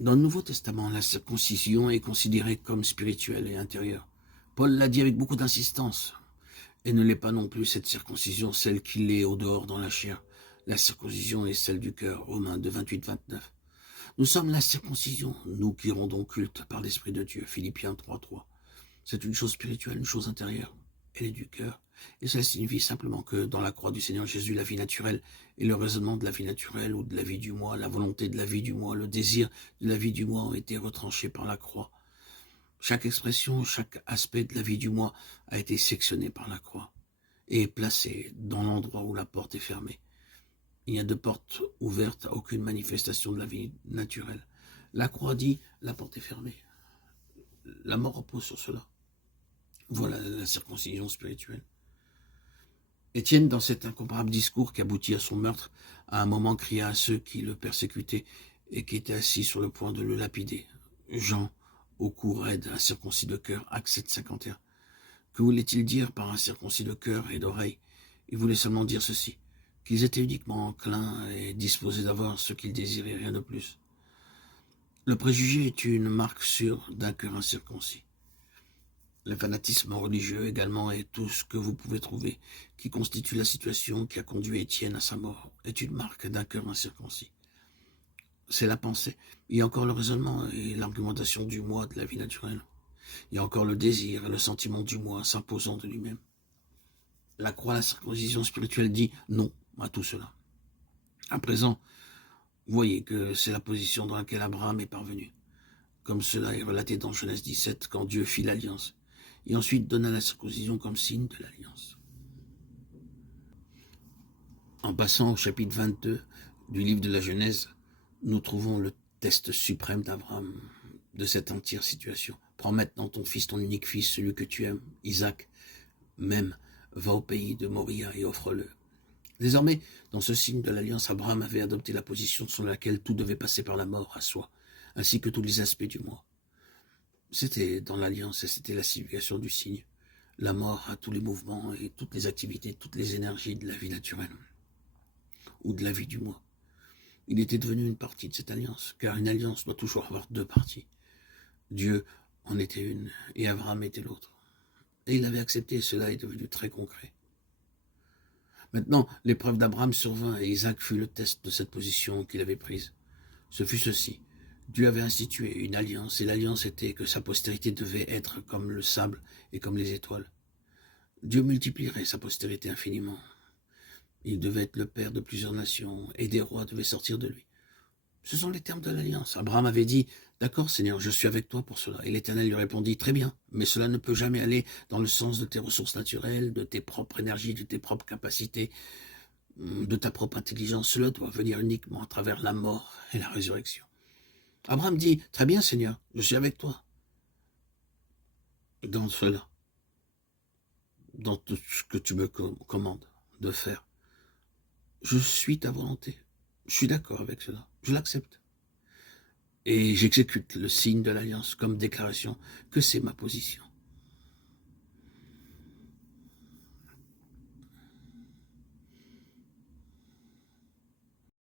Dans le Nouveau Testament, la circoncision est considérée comme spirituelle et intérieure. Paul l'a dit avec beaucoup d'insistance. Et ne l'est pas non plus cette circoncision, celle qu'il est au dehors dans la chair. La circoncision est celle du cœur, Romains 2, 28-29. Nous sommes la circoncision, nous qui rendons culte par l'Esprit de Dieu, Philippiens 3, 3. C'est une chose spirituelle, une chose intérieure. Elle est du cœur. Et cela signifie simplement que dans la croix du Seigneur Jésus, la vie naturelle et le raisonnement de la vie naturelle ou de la vie du moi, la volonté de la vie du moi, le désir de la vie du moi ont été retranchés par la croix. Chaque expression, chaque aspect de la vie du moi a été sectionné par la croix et placé dans l'endroit où la porte est fermée. Il n'y a de porte ouverte à aucune manifestation de la vie naturelle. La croix dit, la porte est fermée. La mort repose sur cela. Voilà la circoncision spirituelle. Étienne, dans cet incomparable discours qui aboutit à son meurtre, à un moment cria à ceux qui le persécutaient et qui étaient assis sur le point de le lapider. Jean, au cou raide, un circoncis de cœur, Actes 7, 51. Que voulait-il dire par un circoncis de cœur et d'oreille? Il voulait seulement dire ceci, qu'ils étaient uniquement enclins et disposés d'avoir ce qu'ils désiraient, rien de plus. Le préjugé est une marque sûre d'un cœur incirconcis. Le fanatisme religieux également est tout ce que vous pouvez trouver qui constitue la situation qui a conduit Étienne à sa mort, est une marque d'un cœur incirconcis. C'est la pensée, il y a encore le raisonnement et l'argumentation du moi de la vie naturelle. Il y a encore le désir et le sentiment du moi s'imposant de lui-même. La croix, la circoncision spirituelle dit non à tout cela. À présent, vous voyez que c'est la position dans laquelle Abraham est parvenu. Comme cela est relaté dans Genèse 17, quand Dieu fit l'alliance, et ensuite donna la circoncision comme signe de l'alliance. En passant au chapitre 22 du livre de la Genèse, nous trouvons le test suprême d'Abraham de cette entière situation. Prends maintenant ton fils, ton unique fils, celui que tu aimes, Isaac, même, va au pays de Moria et offre-le. Désormais, dans ce signe de l'alliance, Abraham avait adopté la position selon laquelle tout devait passer par la mort à soi, ainsi que tous les aspects du moi. C'était dans l'alliance et c'était la signification du signe. La mort à tous les mouvements et toutes les activités, toutes les énergies de la vie naturelle ou de la vie du moi. Il était devenu une partie de cette alliance, car une alliance doit toujours avoir deux parties. Dieu en était une et Abraham était l'autre. Et il avait accepté et cela est devenu très concret. Maintenant, l'épreuve d'Abraham survint et Isaac fut le test de cette position qu'il avait prise. Ce fut ceci. Dieu avait institué une alliance, et l'alliance était que sa postérité devait être comme le sable et comme les étoiles. Dieu multiplierait sa postérité infiniment. Il devait être le père de plusieurs nations, et des rois devaient sortir de lui. Ce sont les termes de l'alliance. Abraham avait dit, « D'accord, Seigneur, je suis avec toi pour cela. » Et l'Éternel lui répondit, « Très bien, mais cela ne peut jamais aller dans le sens de tes ressources naturelles, de tes propres énergies, de tes propres capacités, de ta propre intelligence. Cela doit venir uniquement à travers la mort et la résurrection. » Abraham dit, « Très bien, Seigneur, je suis avec toi. » Dans cela, dans tout ce que tu me commandes de faire, je suis ta volonté. Je suis d'accord avec cela. Je l'accepte. Et j'exécute le signe de l'alliance comme déclaration que c'est ma position.